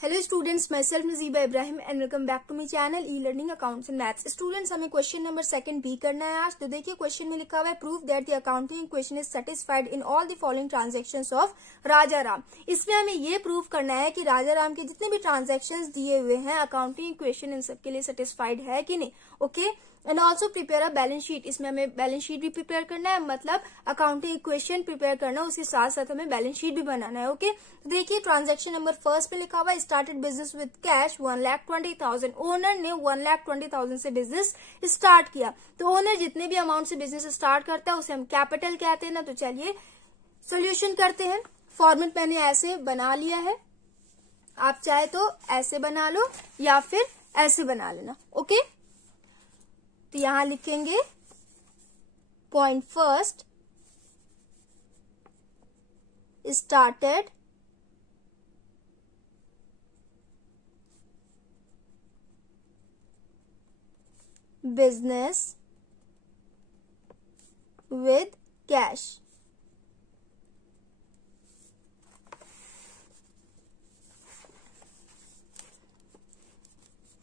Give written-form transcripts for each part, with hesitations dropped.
Hello students, my self Najiba Ibrahim and welcome back to my channel e learning accounts and maths. Students, हमें question number 2 भी करना है आज। तो देखिए क्वेश्चन में लिखा हुआ है, prove that the accounting equation is satisfied in all the following transactions of Raja Ram. इसमें हमें ये प्रूव करना है कि राजा राम के जितने भी ट्रांजेक्शंस दिए हुए हैं अकाउंटिंग इक्वेशन इन सबके लिए सेटिस्फाइड है कि नहीं। Okay, and also prepare a balance sheet. इसमें हमें बैलेंस शीट भी प्रिपेयर करना है, मतलब अकाउंटिंग इक्वेशन प्रिपेयर करना, उसके साथ साथ हमें बैलेंस शीट भी बनाना है। ओके, तो देखिए ट्रांजैक्शन नंबर फर्स्ट पे लिखा हुआ है, started business with cash 1,20,000। Owner ने 1,20,000 से बिजनेस स्टार्ट किया। तो ओनर जितने भी अमाउंट से बिजनेस स्टार्ट करता है उसे हम कैपिटल कहते हैं ना। तो चलिए सोल्यूशन करते हैं। फॉर्मेट मैंने ऐसे बना लिया है, आप चाहे तो ऐसे बना लो या फिर ऐसे बना लेना। ओके, तो यहां लिखेंगे point first, started business with cash.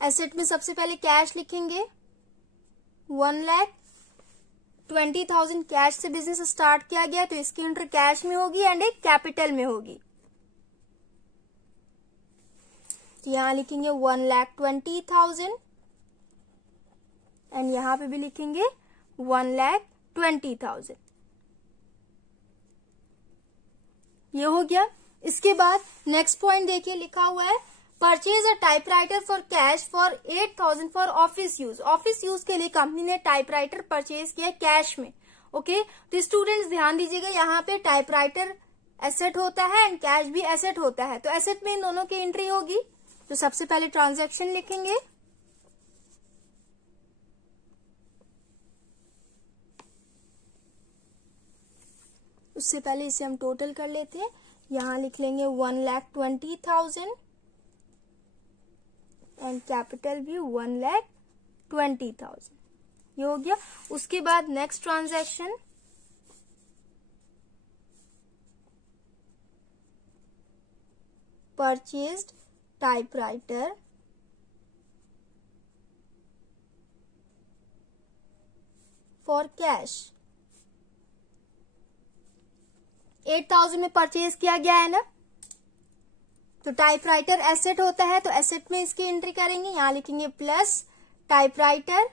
Asset में सबसे पहले कैश लिखेंगे, 1,20,000 कैश से बिजनेस स्टार्ट किया गया, तो इसकी एंट्री कैश में होगी एंड एक कैपिटल में होगी। तो यहां लिखेंगे 1,20,000 एंड यहां पे भी लिखेंगे 1,20,000। ये हो गया। इसके बाद नेक्स्ट पॉइंट देखिए, लिखा हुआ है purchase a typewriter for cash for 8,000 for office use. Office use के लिए कंपनी ने टाइपराइटर परचेज किया कैश में। ओके, तो स्टूडेंट्स ध्यान दीजिएगा, यहाँ पे टाइपराइटर एसेट होता है एंड कैश भी एसेट होता है, तो एसेट में इन दोनों की एंट्री होगी। तो सबसे पहले ट्रांजैक्शन लिखेंगे, उससे पहले इसे हम टोटल कर लेते हैं। यहां लिख लेंगे 1,20,000 एंड कैपिटल भी 1,20,000। ये हो गया। उसके बाद next transaction, purchased typewriter for cash. 8,000 में परचेज किया गया है ना, तो टाइपराइटर एसेट होता है, तो एसेट में इसकी एंट्री करेंगे। यहां लिखेंगे प्लस टाइपराइटर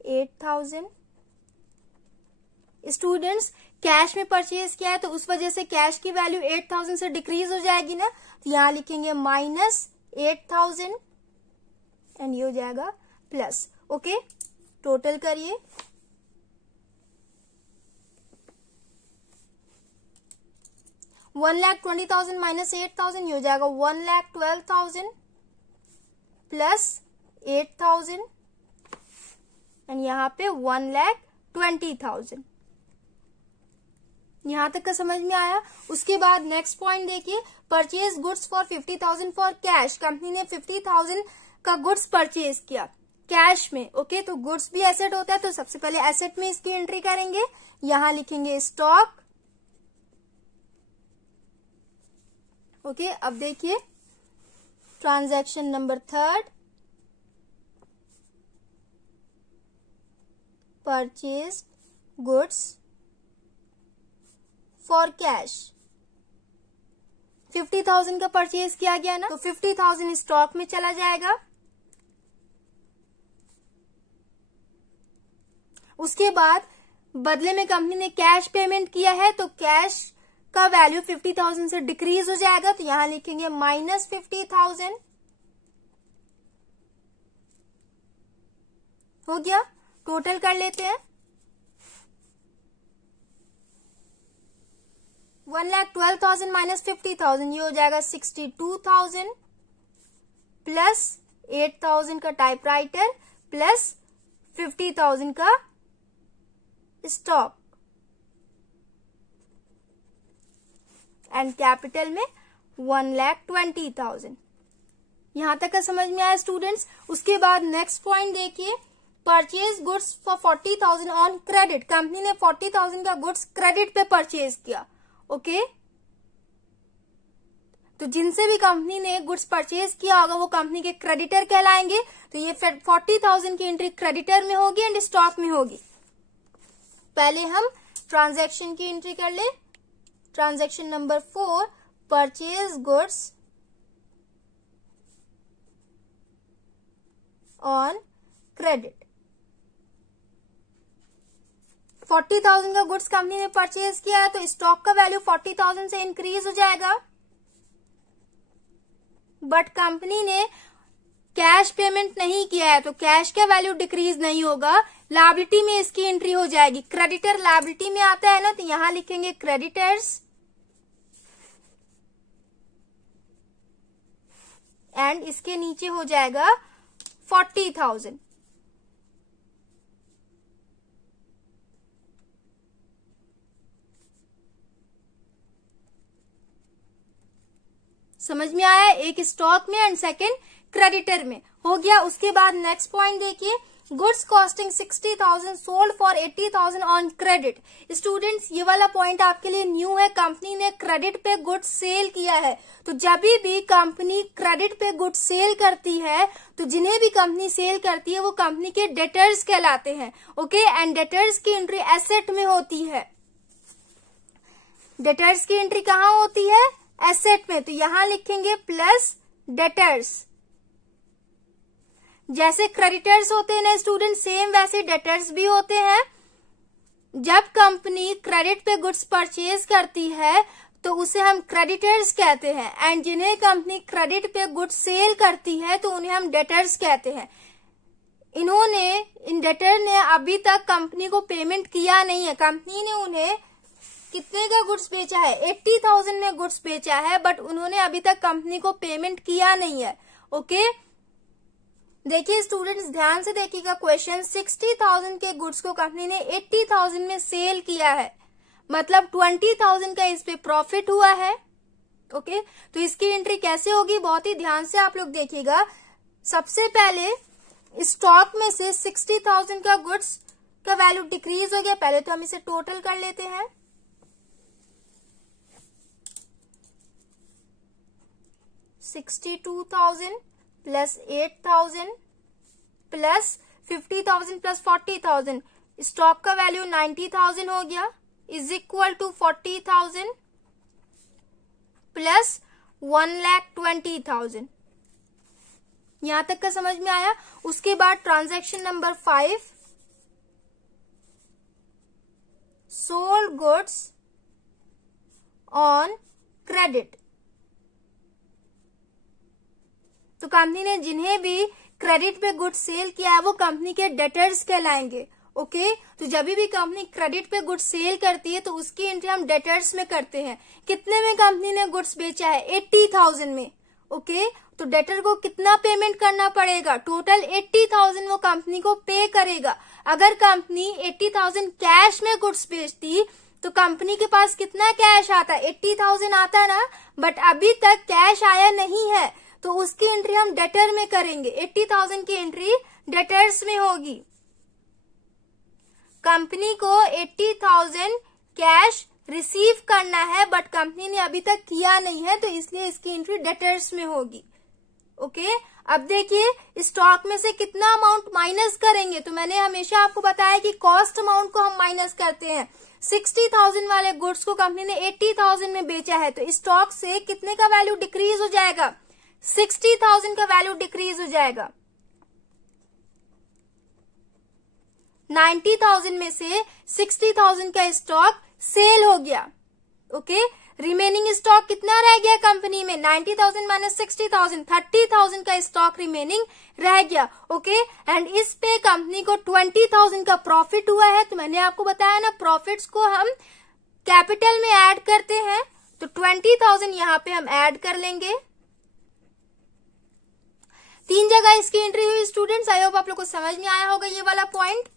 $8,000। स्टूडेंट्स, कैश में परचेज किया है तो उस वजह से कैश की वैल्यू 8,000 से डिक्रीज हो जाएगी ना, तो यहां लिखेंगे -8,000 एंड ये हो जाएगा प्लस। ओके, टोटल करिए, $1,20,000 माइनस 8,000, ये हो जाएगा 1,12,000 प्लस 8,000 एंड यहाँ पे 1,20,000। यहां तक का समझ में आया। उसके बाद नेक्स्ट पॉइंट देखिए, purchase goods for 50,000 for cash. Company ने 50,000 का गुड्स परचेज किया कैश में। ओके, तो गुड्स भी एसेट होता है, तो सबसे पहले एसेट में इसकी एंट्री करेंगे। यहां लिखेंगे स्टॉक। ओके, अब देखिए transaction number 3, purchase goods for cash. 50,000 का परचेज किया गया ना, तो 50,000 स्टॉक में चला जाएगा। उसके बाद बदले में कंपनी ने कैश पेमेंट किया है, तो कैश का वैल्यू 50,000 से डिक्रीज हो जाएगा, तो यहां लिखेंगे -50,000। हो गया। टोटल कर लेते हैं, 1,12,000 माइनस 50,000, ये हो जाएगा 62,000 प्लस 8,000 का टाइपराइटर प्लस 50,000 का स्टॉक एंड कैपिटल में 1,20,000। यहां तक का समझ में आया स्टूडेंट्स। उसके बाद नेक्स्ट पॉइंट देखिए, purchase goods for 40,000 on credit. Company ने 40,000 का गुड्स क्रेडिट पे परचेज किया। ओके, तो जिनसे भी कंपनी ने गुड्स परचेज किया होगा वो कंपनी के क्रेडिटर कहलाएंगे। तो ये 40,000 की एंट्री क्रेडिटर में होगी एंड स्टॉक में होगी। पहले हम ट्रांजैक्शन की एंट्री कर ले। Transaction number 4, purchase goods on credit. 40,000 का गुड्स कंपनी ने परचेज किया है तो स्टॉक का वैल्यू 40,000 से इंक्रीज हो जाएगा, बट कंपनी ने कैश पेमेंट नहीं किया है तो कैश का वैल्यू डिक्रीज नहीं होगा। लायबिलिटी में इसकी एंट्री हो जाएगी। क्रेडिटर लायबिलिटी में आता है ना, तो यहां लिखेंगे क्रेडिटर्स एंड इसके नीचे हो जाएगा 40,000। समझ में आया? एक स्टॉक में एंड सेकंड क्रेडिटर में हो गया। उसके बाद नेक्स्ट पॉइंट देखिए, goods costing 60,000 sold for 80,000 on credit. Students ये वाला पॉइंट आपके लिए न्यू है। कंपनी ने क्रेडिट पे गुड्स सेल किया है, तो जब भी कंपनी क्रेडिट पे गुड्स सेल करती है तो जिन्हें भी कंपनी सेल करती है वो कंपनी के डेटर्स कहलाते हैं। ओके, एंड डेटर्स की एंट्री एसेट में होती है। डेटर्स की एंट्री कहाँ होती है? एसेट में। तो यहां लिखेंगे प्लस डेटर्स। जैसे क्रेडिटर्स होते हैं ना स्टूडेंट, सेम वैसे डेटर्स भी होते हैं। जब कंपनी क्रेडिट पे गुड्स परचेज करती है तो उसे हम क्रेडिटर्स कहते हैं, एंड जिन्हें कंपनी क्रेडिट पे गुड्स सेल करती है तो उन्हें हम डेटर्स कहते हैं। इन डेटर ने अभी तक कंपनी को पेमेंट किया नहीं है। कंपनी ने उन्हें कितने का गुड्स बेचा है? 80,000 में गुड्स बेचा है, बट उन्होंने अभी तक कंपनी को पेमेंट किया नहीं है। ओके, देखिए स्टूडेंट्स ध्यान से देखिएगा क्वेश्चन। 60,000 के गुड्स को कंपनी ने 80,000 में सेल किया है, मतलब 20,000 का इस पे प्रॉफिट हुआ है। ओके, तो इसकी एंट्री कैसे होगी? बहुत ही ध्यान से आप लोग देखिएगा। सबसे पहले स्टॉक में से 60,000 का गुड्स का वैल्यू डिक्रीज हो गया। पहले तो हम इसे टोटल कर लेते हैं। 62,000 प्लस 8,000 प्लस 50,000 प्लस 40,000, स्टॉक का वैल्यू 90,000 हो गया, इज इक्वल टू 40,000 प्लस 1,20,000। यहां तक का समझ में आया? उसके बाद transaction number 5, sold goods on credit. तो कंपनी ने जिन्हें भी क्रेडिट पे गुड्स सेल किया है वो कंपनी के डेटर्स कहलाएंगे। ओके, तो जब भी कंपनी क्रेडिट पे गुड्स सेल करती है तो उसकी एंट्री हम डेटर्स में करते हैं। कितने में कंपनी ने गुड्स बेचा है? 80,000 में। ओके, तो डेटर को कितना पेमेंट करना पड़ेगा? टोटल 80,000 वो कंपनी को पे करेगा। अगर कंपनी 80,000 कैश में गुड्स बेचती तो कंपनी के पास कितना कैश आता? 80,000 आता ना, बट अभी तक कैश आया नहीं है, तो उसकी एंट्री हम डेटर में करेंगे। 80,000 की एंट्री डेटर्स में होगी। कंपनी को 80,000 कैश रिसीव करना है, बट कंपनी ने अभी तक किया नहीं है, तो इसलिए इसकी एंट्री डेटर्स में होगी। ओके, अब देखिए स्टॉक में से कितना अमाउंट माइनस करेंगे। तो मैंने हमेशा आपको बताया कि कॉस्ट अमाउंट को हम माइनस करते हैं। 60,000 वाले गुड्स को कंपनी ने 80,000 में बेचा है, तो स्टॉक से कितने का वैल्यू डिक्रीज हो जाएगा? 60,000 का वैल्यू डिक्रीज हो जाएगा। 90,000 में से 60,000 का स्टॉक सेल हो गया। ओके, रिमेनिंग स्टॉक कितना रह गया कंपनी में? 90,000 माइनस 60,000, 30,000 का स्टॉक रिमेनिंग रह गया। ओके, एंड इस पे कंपनी को 20,000 का प्रॉफिट हुआ है। तो मैंने आपको बताया ना, प्रॉफिट्स को हम कैपिटल में ऐड करते हैं, तो 20,000 यहाँ पे हम ऐड कर लेंगे। 3 जगह इसकी एंट्री हुई स्टूडेंट्स। आई होप आप लोग को समझ में आया होगा ये वाला पॉइंट।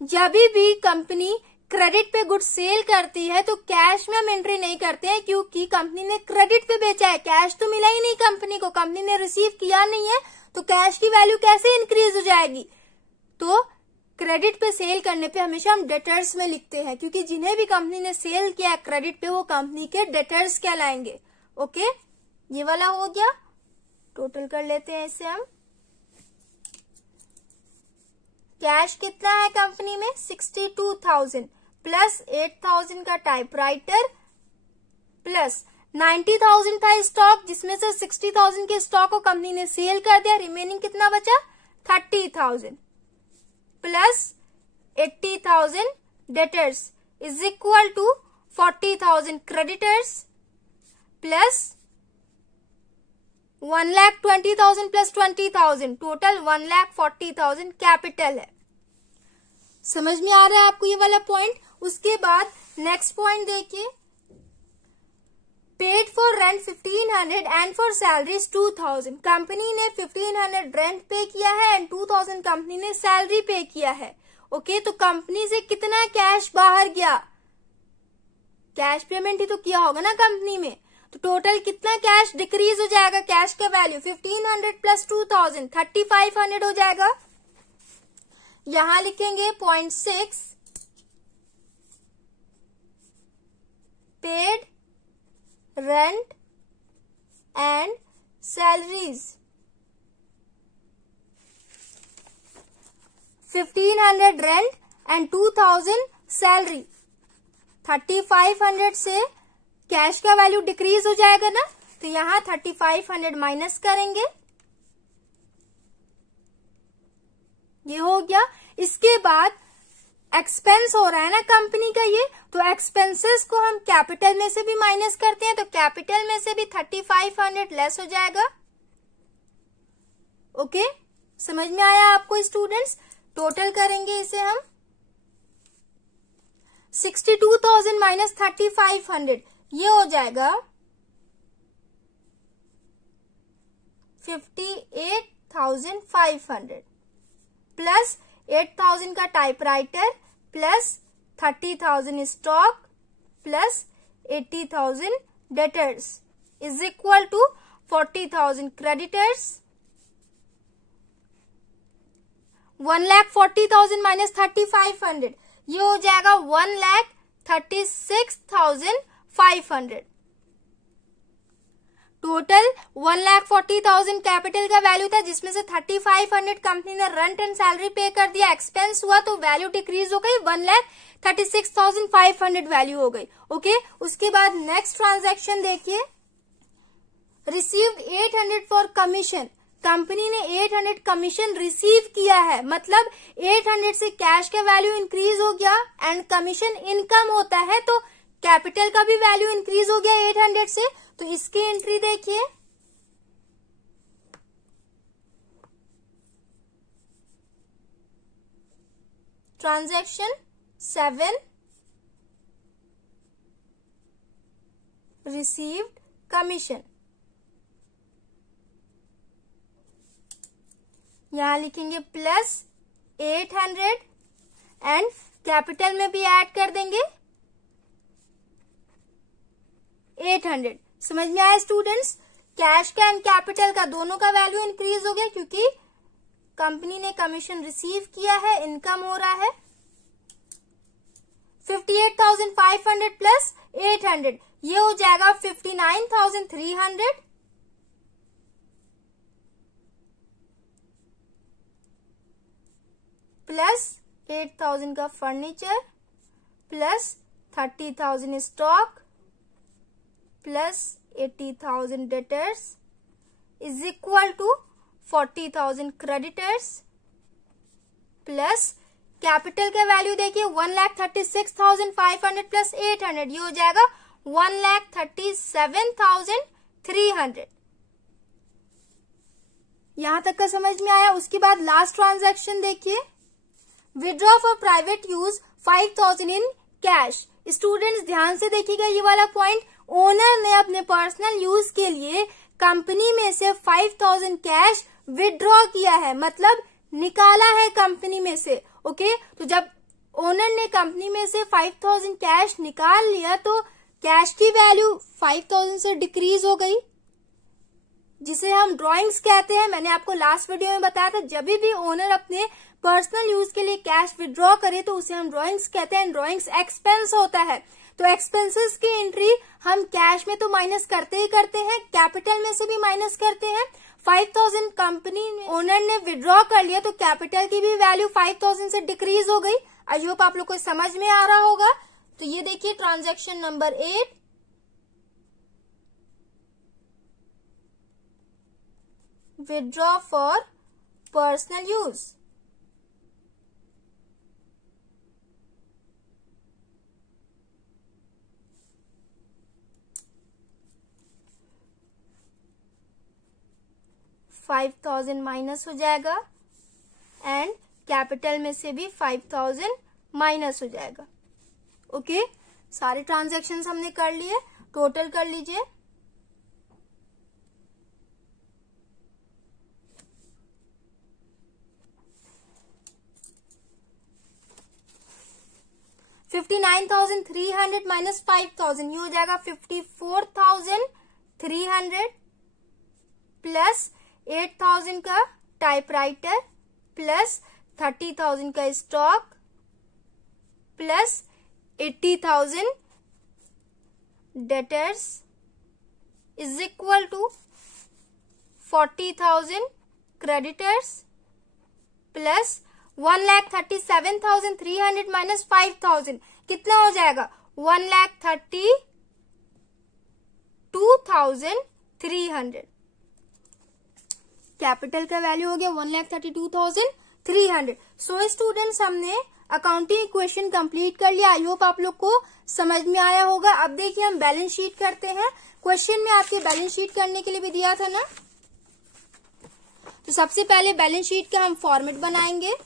जब भी कंपनी क्रेडिट पे गुड सेल करती है तो कैश में हम एंट्री नहीं करते हैं, क्योंकि कंपनी ने क्रेडिट पे बेचा है, कैश तो मिला ही नहीं कंपनी को, कंपनी ने रिसीव किया नहीं है, तो कैश की वैल्यू कैसे इंक्रीज हो जाएगी। तो क्रेडिट पे सेल करने पे हमेशा हम डेटर्स में लिखते हैं, क्योंकि जिन्हें भी कंपनी ने सेल किया है क्रेडिट पे वो कंपनी के डेटर्स कहलाएंगे। ओके, ये वाला हो गया। टोटल कर लेते हैं इसे हम। कैश कितना है कंपनी में 62,000 प्लस 8,000 का टाइपराइटर प्लस 90,000 था स्टॉक, जिसमें से 60,000 के स्टॉक को कंपनी ने सेल कर दिया, रिमेनिंग कितना बचा 30,000 plus 80,000 debtors is equal to 40,000 creditors plus 1,20,000 plus 20,000, total 1,40,000 capital है। समझ में आ रहा है आपको ये वाला पॉइंट। उसके बाद नेक्स्ट पॉइंट देखिए, paid for rent 1,500 and for salaries 2,000। Company ने 1,500 रेंट पे किया है एंड 2,000 कंपनी ने सैलरी पे किया है। ओके, तो कंपनी से कितना कैश बाहर गया, कैश पेमेंट ही तो किया होगा ना कंपनी में, तो टोटल कितना कैश डिक्रीज हो जाएगा, कैश का वैल्यू 1,500 प्लस 2,000 3,500 हो जाएगा। यहां लिखेंगे 0.6 paid rent and salaries 1,500 rent and 2,000 salary. 3,500 से कैश का वैल्यू डिक्रीज हो जाएगा ना, तो यहां 3,500 माइनस करेंगे, ये हो गया। इसके बाद एक्सपेंस हो रहा है ना कंपनी का ये, तो एक्सपेंसेस को हम कैपिटल में से भी माइनस करते हैं, तो कैपिटल में से भी 3,500 लेस हो जाएगा। ओके, समझ में आया आपको स्टूडेंट्स। टोटल करेंगे इसे हम 62,000 माइनस 3,500, ये हो जाएगा 58,500 प्लस 8,000 का typewriter plus 30,000 stock plus 80,000 debtors is equal to 40,000 creditors. 1,40,000 minus 3,500, ये हो जाएगा 1,36,500। टोटल 1,40,000 कैपिटल का वैल्यू था, जिसमें से 3,500 कंपनी ने रेंट एंड सैलरी पे कर दिया, एक्सपेंस हुआ तो वैल्यू डिक्रीज हो गई, 1,36,500 वैल्यू हो गई। ओके, उसके बाद नेक्स्ट ट्रांजैक्शन देखिए, रिसीव्ड 800 फॉर कमीशन। कंपनी ने 800 कमीशन रिसीव किया है, मतलब 800 से कैश का वैल्यू इंक्रीज हो गया एंड कमीशन इनकम होता है, तो कैपिटल का भी वैल्यू इंक्रीज हो गया 800 से। तो इसकी एंट्री देखिए, ट्रांजैक्शन 7 रिसीव्ड कमीशन, यहां लिखेंगे प्लस 800 एंड कैपिटल में भी ऐड कर देंगे 800। समझ में आया स्टूडेंट्स, कैश का एंड कैपिटल का दोनों का वैल्यू इंक्रीज हो गया, क्योंकि कंपनी ने कमीशन रिसीव किया है, इनकम हो रहा है। 58,500 प्लस 800, ये हो जाएगा 59,300 प्लस 8,000 का furniture plus 30,000 stock plus 80,000 debtors is equal to 40,000 creditors plus capital का वैल्यू देखिए 1,36,500 प्लस 800, ये हो जाएगा 1,37,300। यहां तक का समझ में आया। उसके बाद लास्ट ट्रांजैक्शन देखिए, withdraw for private use 5,000 in cash. Students ध्यान से देखिएगा ये वाला पॉइंट, ओनर ने अपने पर्सनल यूज के लिए कंपनी में से 5,000 कैश विड्रॉ किया है, मतलब निकाला है कंपनी में से। ओके, तो जब ओनर ने कंपनी में से 5000 कैश निकाल लिया तो कैश की वैल्यू 5000 से डिक्रीज हो गई, जिसे हम ड्रॉइंग्स कहते हैं। मैंने आपको लास्ट वीडियो में बताया था, जब भी ओनर अपने पर्सनल यूज के लिए कैश विड्रॉ करे तो उसे हम ड्रॉइंग्स कहते हैं। ड्रॉइंग्स एक्सपेंस होता है, तो एक्सपेंसेस की एंट्री हम कैश में तो माइनस करते ही करते हैं, कैपिटल में से भी माइनस करते हैं। 5000 कंपनी ओनर ने विड्रॉ कर लिया तो कैपिटल की भी वैल्यू 5000 से डिक्रीज हो गई। आई होप आप लोग को समझ में आ रहा होगा। तो ये देखिए transaction number 8, withdraw for personal use. $5,000 minus हो जाएगा एंड कैपिटल में से भी 5000 माइनस हो जाएगा। ओके, सारे ट्रांजैक्शंस हमने कर लिए, टोटल कर लीजिए। $59,300 माइनस 5000, ये हो जाएगा 54,300 प्लस 8,000 का टाइपराइटर प्लस 30,000 का stock plus 80,000 debtors is equal to 40,000 creditors plus 1,37,300 minus 5,000 कितना हो जाएगा 1,32,300। कैपिटल का वैल्यू हो गया 1,32,300। सो स्टूडेंट्स, हमने अकाउंटिंग इक्वेशन कंप्लीट कर लिया। आई होप आप लोग को समझ में आया होगा। अब देखिए हम बैलेंस शीट करते हैं। क्वेश्चन में आपके बैलेंस शीट करने के लिए भी दिया था ना, तो सबसे पहले बैलेंस शीट का हम फॉर्मेट बनाएंगे।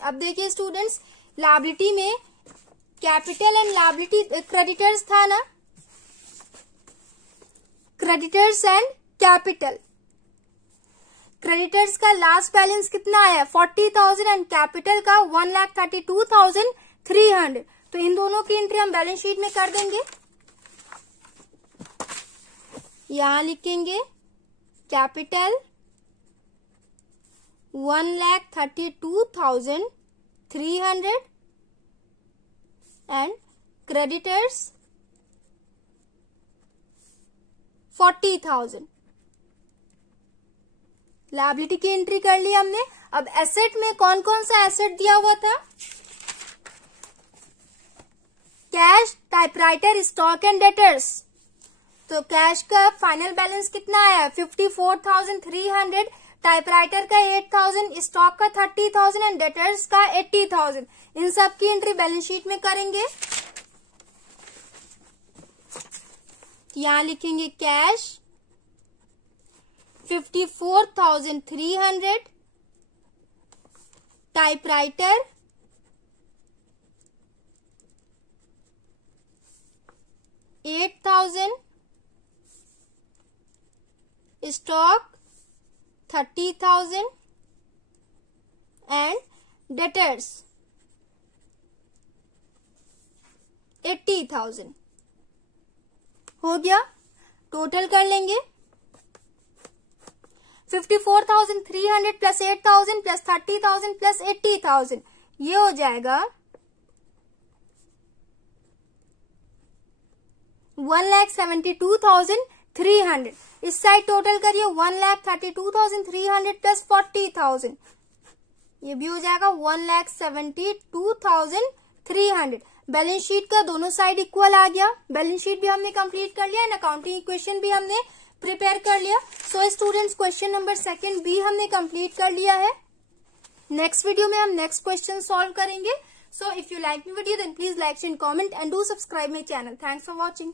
अब देखिए स्टूडेंट्स, लायबिलिटी में कैपिटल एंड लायबिलिटी क्रेडिटर्स था ना, क्रेडिटर्स एंड कैपिटल। क्रेडिटर्स का लास्ट बैलेंस कितना आया 40,000 एंड कैपिटल का 1,32,300। तो इन दोनों की एंट्री हम बैलेंस शीट में कर देंगे। यहां लिखेंगे कैपिटल 1,32,300 एंड क्रेडिटर्स 40,000। लायबिलिटी की एंट्री कर ली हमने। अब एसेट में कौन कौन सा एसेट दिया हुआ था, cash, typewriter, stock and debtors. तो कैश का फाइनल बैलेंस कितना आया 54,300, टाइपराइटर का 8,000, स्टॉक का 30,000 एंड डेटर्स का 80,000। इन सब की एंट्री बैलेंस शीट में करेंगे। यहां लिखेंगे cash 54,300, typewriter 8,000, stock 30,000 and debtors 80,000 हो गया। टोटल कर लेंगे 54,300 प्लस 8,000 प्लस 30,000 प्लस 80,000, ये हो जाएगा 1,72,300। इस साइड टोटल करिए 1,32,300 प्लस 40,000, ये भी हो जाएगा 1,72,300। बैलेंस शीट का दोनों साइड इक्वल आ गया। बैलेंस शीट भी हमने कंप्लीट कर लिया एंड अकाउंटिंग इक्वेशन भी हमने प्रिपेयर कर लिया। सो स्टूडेंट्स, क्वेश्चन नंबर 2 भी हमने कंप्लीट कर लिया है। नेक्स्ट वीडियो में हम नेक्स्ट क्वेश्चन सॉल्व करेंगे। So if you like my video then please like and comment and do subscribe my channel. Thanks for watching.